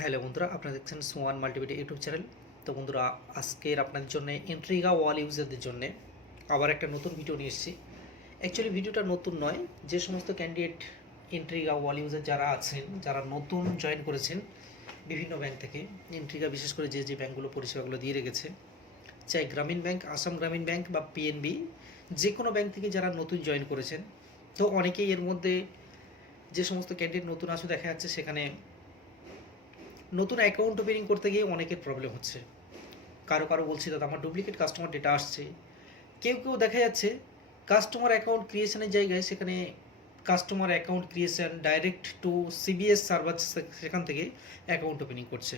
Hello বন্ধুরা, আপনারা দেখছেন সোয়ান মাল্টিমিডিয়া ইউটিউব চ্যানেল। তো বন্ধুরা, আজকের আপনাদের জন্য ইন্ট্রিগা ওয়াল ইউজারদের জন্য আবার একটা নতুন ভিডিও নিয়ে এসেছি। অ্যাকচুয়ালি ভিডিওটা নতুন নয়, যে সমস্ত ক্যান্ডিডেট ইন্ট্রিগা ওয়াল ইউজার যারা আছেন, যারা নতুন জয়েন করেছেন বিভিন্ন ব্যাংক থেকে, ইন্ট্রিগা বিশেষ করে যে যে ব্যাঙ্কগুলো পরিষেবাগুলো দিয়ে রেখেছে, চাই গ্রামীণ ব্যাংক, আসাম গ্রামীণ ব্যাংক বা পিএনবি, যে কোনো ব্যাংক থেকে যারা নতুন জয়েন করেছেন, তো অনেকেই এর মধ্যে যে সমস্ত ক্যান্ডিডেট নতুন আছে দেখা যাচ্ছে সেখানে নতুন অ্যাকাউন্ট ওপেনিং করতে গিয়ে অনেকের প্রবলেম হচ্ছে। কারো কারো বলছে দাদা আমার ডুপ্লিকেট কাস্টমার ডেটা আসছে। কেউ কেউ দেখা যাচ্ছে কাস্টমার অ্যাকাউন্ট ক্রিয়েশনের জায়গায় সেখানে customer account creation direct two CBS server, সেখান থেকে অ্যাকাউন্ট ওপেনিং করছে।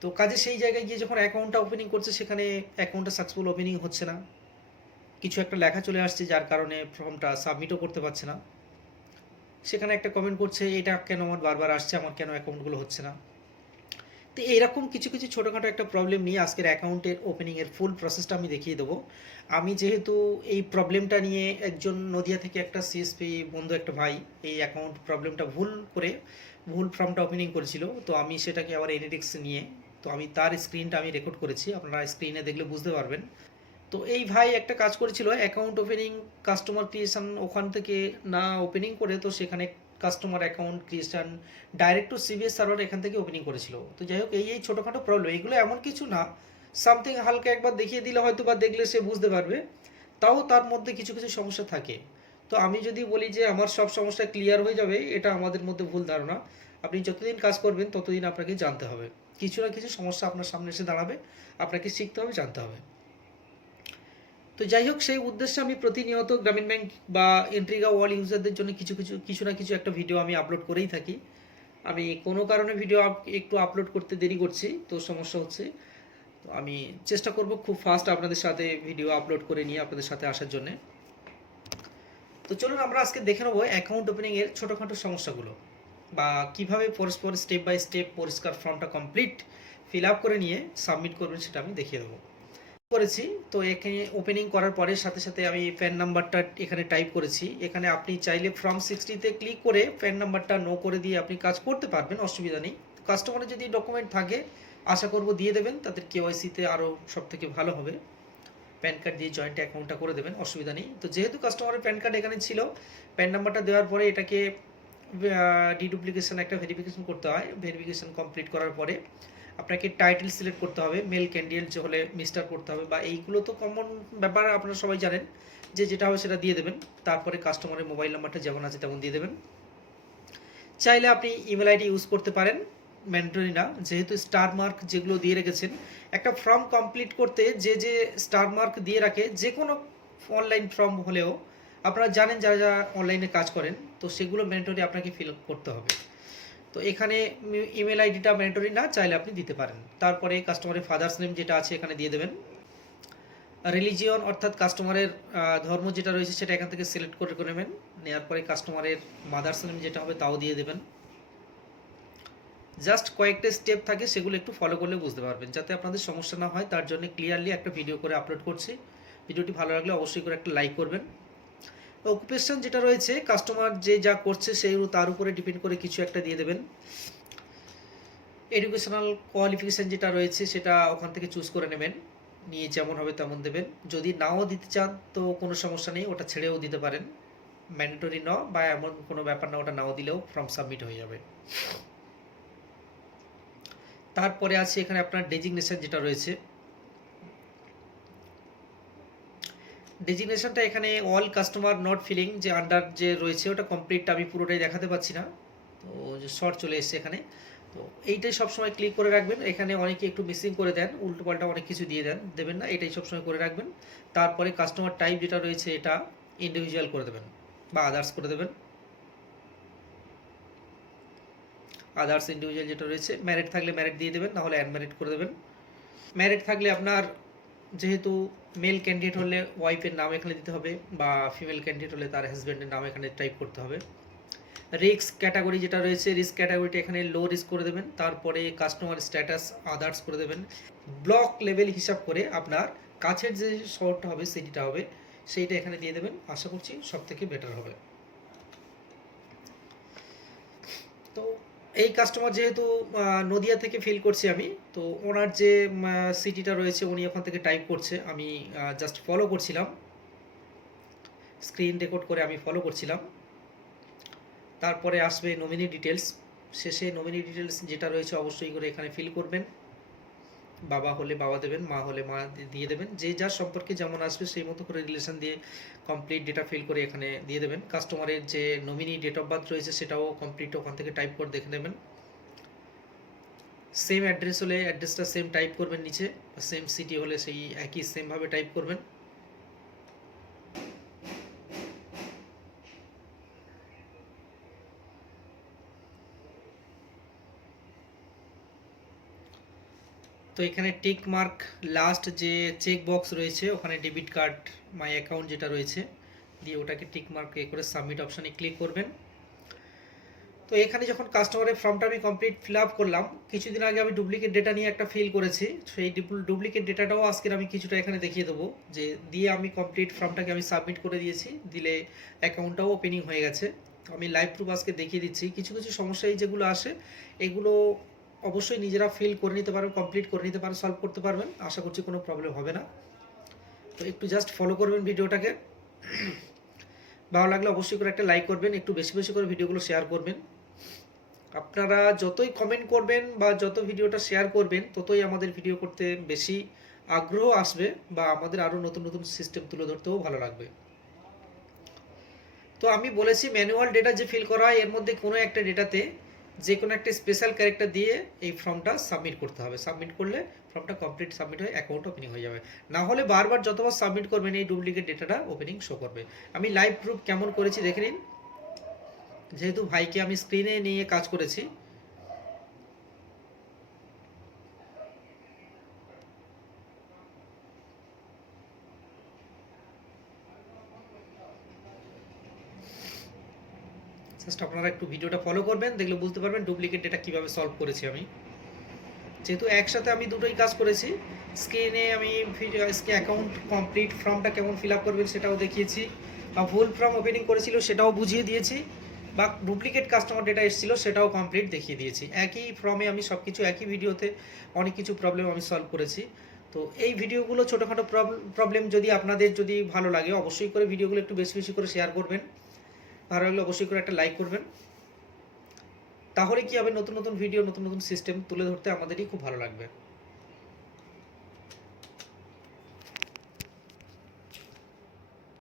তো কাজে সেই জায়গায় গিয়ে যখন অ্যাকাউন্টটা ওপেনিং করছে সেখানে অ্যাকাউন্টটা সাকসেসফুল ওপেনিং হচ্ছে না, কিছু একটা লেখা চলে আসছে যার কারণে ফর্মটা সাবমিটও করতে পারছে না। সেখানে একটা কমেন্ট করছে এটা কেন আমার বারবার আসছে, আমার কেন অ্যাকাউন্টগুলো হচ্ছে না। তো এইরকম কিছু কিছু ছোটোখাটো একটা প্রবলেম নিয়ে আজকের অ্যাকাউন্টের ওপেনিংয়ের ফুল প্রসেসটা আমি দেখিয়ে দেবো। আমি যেহেতু এই প্রবলেমটা নিয়ে একজন নদিয়া থেকে একটা সিএসপি বন্ধু, একটা ভাই, এই অ্যাকাউন্ট প্রবলেমটা ভুল ফর্মটা ওপেনিং করেছিল, তো আমি সেটাকে আবার এনালিটিক্স নিয়ে, তো আমি তার স্ক্রিনটা আমি রেকর্ড করেছি, আপনারা স্ক্রিনে দেখলে বুঝতে পারবেন। তো এই ভাই একটা কাজ করেছিল, অ্যাকাউন্ট ওপেনিং কাস্টমার ক্রিয়েশন ওখান থেকে না ওপেনিং করে, তো সেখানে customer account creation direct two CBS server এখান থেকে ওপেনিং করেছিল। তো যাই হোক, এই ছোটোখাটো প্রবলেম, এগুলো এমন কিছু না, সামথিং হালকা একবার দেখিয়ে দিলে হয়তো বা দেখলে সে বুঝতে পারবে, তাও তার মধ্যে কিছু কিছু সমস্যা থাকে। তো আমি যদি বলি যে আমার সব সমস্যা ক্লিয়ার হয়ে যাবে, এটা আমাদের মধ্যে ভুল ধারণা। আপনি যতদিন কাজ করবেন ততদিন আপনাকে জানতে হবে, কিছু না কিছু সমস্যা আপনার সামনে এসে দাঁড়াবে, আপনাকে শিখতে হবে, জানতে হবে। তো যাই হোক, সেই উদ্দেশ্যে আমি প্রতিনিয়ত গ্রামীণ ব্যাংক বা ইন্ট্রিগা ওয়াল ইউজারদের জন্য কিছু না কিছু একটা ভিডিও আমি আপলোড করেই থাকি। আমি কোনো কারণে ভিডিও একটু আপলোড করতে দেরি করছি, তো সমস্যা হচ্ছে। তো আমি চেষ্টা করব খুব ফাস্ট আপনাদের সাথে ভিডিও আপলোড করে নিয়ে আপনাদের সাথে আসার জন্যে। তো চলুন আমরা আজকে দেখে নেবো অ্যাকাউন্ট ওপেনিংয়ের ছোটোখাটো সমস্যাগুলো, বা কীভাবে পরস্পর স্টেপ বাই স্টেপ পরিষ্কার ফর্মটা কমপ্লিট ফিল আপ করে নিয়ে সাবমিট করবেন সেটা আমি দেখিয়ে দেবো। করেছি। তো এখানে ওপেনিং করার পরে সাথে সাথে আমি প্যান নাম্বারটা এখানে টাইপ করেছি। এখানে আপনি চাইলে ফর্ম 60তে ক্লিক করে প্যান নাম্বারটা নো করে দিয়ে আপনি কাজ করতে পারবেন, অসুবিধা নেই। কাস্টমারের যদি ডকুমেন্ট থাকে আশা করব দিয়ে দেবেন, তাদের কেওয়াইসিতে আরও সবথেকে ভালো হবে। প্যান কার্ড দিয়ে জয়েন্ট অ্যাকাউন্টটা করে দেবেন, অসুবিধা নেই। তো যেহেতু কাস্টমারের প্যান কার্ড এখানে ছিল, প্যান নাম্বারটা দেওয়ার পরে এটাকে ডিডুপ্লিকেশন একটা ভেরিফিকেশন করতে হয়। ভেরিফিকেশন কমপ্লিট করার পরে আপনাকে টাইটেল সিলেক্ট করতে হবে, মেল ক্যান্ডিডেট যে হলে মিস্টার করতে হবে, বা এইগুলো তো কমন ব্যাপার, আপনারা সবাই জানেন, যে যেটা হবে সেটা দিয়ে দেবেন। তারপরে কাস্টমারের মোবাইল নাম্বারটা যেমন আছে তেমন দিয়ে দেবেন। চাইলে আপনি ইমেল আইডি ইউজ করতে পারেন, ম্যান্ডেটরি না, যেহেতু স্টার মার্ক যেগুলো দিয়ে রেখেছেন। একটা ফর্ম কমপ্লিট করতে যে যে স্টার মার্ক দিয়ে রাখে, যে কোনো অনলাইন ফর্ম হলেও আপনারা জানেন, যারা যারা অনলাইনে কাজ করেন, তো সেগুলো ম্যান্ডেটরি আপনাকে ফিল করতে হবে। তো এখানে ইমেল আইডিটা ম্যান্ডেটরি না, চাইলে আপনি দিতে পারেন। তারপরে কাস্টমারের ফাদার্স নেম যেটা আছে এখানে দিয়ে দেবেন। রিলিজিয়ন অর্থাৎ কাস্টমারের ধর্ম যেটা রয়েছে সেটা এখান থেকে সিলেক্ট করে নেবেন। নেওয়ার পরে কাস্টমারের মাদার্স নেম যেটা হবে তাও দিয়ে দেবেন। জাস্ট কয়েকটা স্টেপ থাকে, সেগুলো একটু ফলো করলে বুঝতে পারবেন, যাতে আপনাদের সমস্যা না হয় তার জন্য ক্লিয়ারলি একটা ভিডিও করে আপলোড করছি। ভিডিওটি ভালো লাগলে অবশ্যই করে একটা লাইক করবেন। অকুপেশন যেটা রয়েছে, কাস্টমার যে যা করছে সেই তার উপরে ডিপেন্ড করে কিছু একটা দিয়ে দেবেন। এডুকেশনাল কোয়ালিফিকেশান যেটা রয়েছে সেটা ওখান থেকে চুজ করে নেবেন, নিয়ে যেমন হবে তেমন দেবেন। যদি নাও দিতে চান তো কোনো সমস্যা নেই, ওটা ছেড়েও দিতে পারেন, ম্যান্ডেটরি ন বা এমন কোনো ব্যাপার না, ওটা নাও দিলেও ফর্ম সাবমিট হয়ে যাবে। তারপরে আছে এখানে আপনার ডেজিগনেশন যেটা রয়েছে, ডেজিগনেশনটা এখানে অল কাস্টমার নট ফিলিং যে আন্ডার যে রয়েছে ওটা কমপ্লিট, আমি পুরোটাই দেখাতে পাচ্ছি না, তো যে শর্ট চলে এসছে এখানে। তো এইটাই সবসময় ক্লিক করে রাখবেন। এখানে অনেকে একটু মিসিং করে দেন, উল্টোপাল্টা অনেক কিছু দিয়ে দেবেন না, এটাই সবসময় করে রাখবেন। তারপরে কাস্টমার টাইপ যেটা রয়েছে এটা ইন্ডিভিজুয়াল করে দেবেন বা আদার্স করে দেবেন। আদার্স ইন্ডিভিজুয়াল যেটা রয়েছে, ম্যারিড থাকলে ম্যারিড দিয়ে দেবেন, নাহলে আনম্যারিড করে দেবেন। ম্যারিড থাকলে আপনার, যেহেতু মেল ক্যান্ডিডেট হলে ওয়াইফের নাম এখানে দিতে হবে, বা ফিমেল ক্যান্ডিডেট হলে তার হাজব্যান্ডের নাম এখানে টাইপ করতে হবে। রিস্ক ক্যাটাগরি যেটা রয়েছে, রিস্ক ক্যাটাগরিটা এখানে লো রিস্ক করে দেবেন। তারপরে কাস্টমার স্ট্যাটাস আদার্স করে দেবেন। ব্লক লেভেল হিসাব করে আপনার কাছের যে শহরটা হবে, সিটিটা হবে, সেইটা এখানে দিয়ে দেবেন। আশা করছি সব থেকে বেটার হবে। তো এই কাস্টমার যেহেতু নদিয়া থেকে ফিল করছি আমি, তো ওনার যে সিটিটা রয়েছে উনি ওখান থেকে টাইপ করছে, আমি জাস্ট ফলো করছিলাম, স্ক্রিন রেকর্ড করে আমি ফলো করছিলাম। তারপরে আসবে নমিনি ডিটেলস, শেষে নমিনি ডিটেলস যেটা রয়েছে অবশ্যই করে এখানে ফিল করবেন। বাবা হলে বাবা দেবেন, মা হলে মা দিয়ে দেবেন, যে যার সম্পর্কে যেমন আসবে সেই মতো করে রিলেশন দিয়ে কমপ্লিট ডেটা ফিল করে এখানে দিয়ে দেবেন। কাস্টমারের যে নমিনি ডেট অফ বার্থ রয়েছে সেটাও কমপ্লিট ওখান থেকে টাইপ করে দেখে নেবেন। সেম অ্যাড্রেস হলে অ্যাড্রেসটা সেম টাইপ করবেন নিচে, সেম সিটি হলে সেই একই সেমভাবে টাইপ করবেন। তো এখানে টিক মার্ক লাস্ট যে চেক বক্স রয়েছে ওখানে ডেবিট কার্ড মাই অ্যাকাউন্ট যেটা রয়েছে দিয়ে ওটাকে টিক মার্ক করে সাবমিট অপশানে ক্লিক করবেন। তো এখানে যখন কাস্টমারের ফর্মটা আমি কমপ্লিট ফিল আপ করলাম, কিছুদিন আগে আমি ডুপ্লিকেট ডেটা নিয়ে একটা ফিল করেছি, সেই ডুপ্লিকেট ডেটাটাও আজকের আমি কিছুটা এখানে দেখিয়ে দেবো, যে দিয়ে আমি কমপ্লিট ফর্মটাকে আমি সাবমিট করে দিয়েছি, দিলে অ্যাকাউন্টটাও ওপেনিং হয়ে গেছে। আমি লাইভ প্রুফ আজকে দেখিয়ে দিচ্ছি। কিছু কিছু সমস্যা যেগুলো আসে এগুলো অবশ্যই নিজেরা ফিল করে নিতে পারবেন, কমপ্লিট করে নিতে পারবেন, সলভ করতে পারবেন, আশা করছি কোনো প্রবলেম হবে না। তো একটু জাস্ট ফলো করবেন ভিডিওটাকে, ভালো লাগলে অবশ্যই করে একটা লাইক করবেন, একটু বেশি বেশি করে ভিডিওগুলো শেয়ার করবেন। আপনারা যতই কমেন্ট করবেন বা যত ভিডিওটা শেয়ার করবেন ততই আমাদের ভিডিও করতে বেশি আগ্রহ আসবে বা আমাদের আরও নতুন নতুন সিস্টেম তুলে ধরতেও ভালো লাগবে। তো আমি বলেছি ম্যানুয়াল ডেটা যে ফিল করা হয় এর মধ্যে কোনো একটা ডেটাতে যে কোনো একটা স্পেশাল ক্যারেক্টার দিয়ে এই ফর্মটা সাবমিট করতে হবে। সাবমিট করলে ফর্মটা কমপ্লিট সাবমিট হয়ে অ্যাকাউন্ট ওপেনিং হয়ে যাবে। না হলে বারবার যতবার সাবমিট করবেন এই ডুপ্লিকেট ডেটাটা ওপেনিং শো করবে। আমি লাইভ প্রুফ কেমন করেছি দেখে নিন, যেহেতু ভাইকে আমি স্ক্রিনে নিয়ে কাজ করেছি। জাস্ট আপনারা একটু ভিডিওটা ফলো করবেন, দেখলে বুঝতে পারবেন ডুপ্লিকেট ডেটা কীভাবে সলভ করেছি আমি। যেহেতু একসাথে আমি দুটোই কাজ করেছি, স্ক্রিনে আমি অ্যাকাউন্ট কমপ্লিট ফর্মটা কেমন ফিল আপ করবেন সেটাও দেখিয়েছি, বা ভুল ফর্ম ওপেনিং করেছিল সেটাও বুঝিয়ে দিয়েছি, বা ডুপ্লিকেট কাস্টমার ডেটা এসেছিলো সেটাও কমপ্লিট দেখিয়ে দিয়েছি। একই ফর্মে আমি সব কিছু একই ভিডিওতে অনেক কিছু প্রবলেম আমি সলভ করেছি। তো এই ভিডিওগুলো ছোটোখাটো প্রবলেম যদি আপনাদের যদি ভালো লাগে অবশ্যই করে ভিডিওগুলো একটু বেশি বেশি করে শেয়ার করবেন, ভালো লাগলে অবশ্যই করে একটা লাইক করবেন। তাহলে কি হবে, নতুন নতুন ভিডিও নতুন নতুন সিস্টেম তুলে ধরতে আমাদেরই খুব ভালো লাগবে।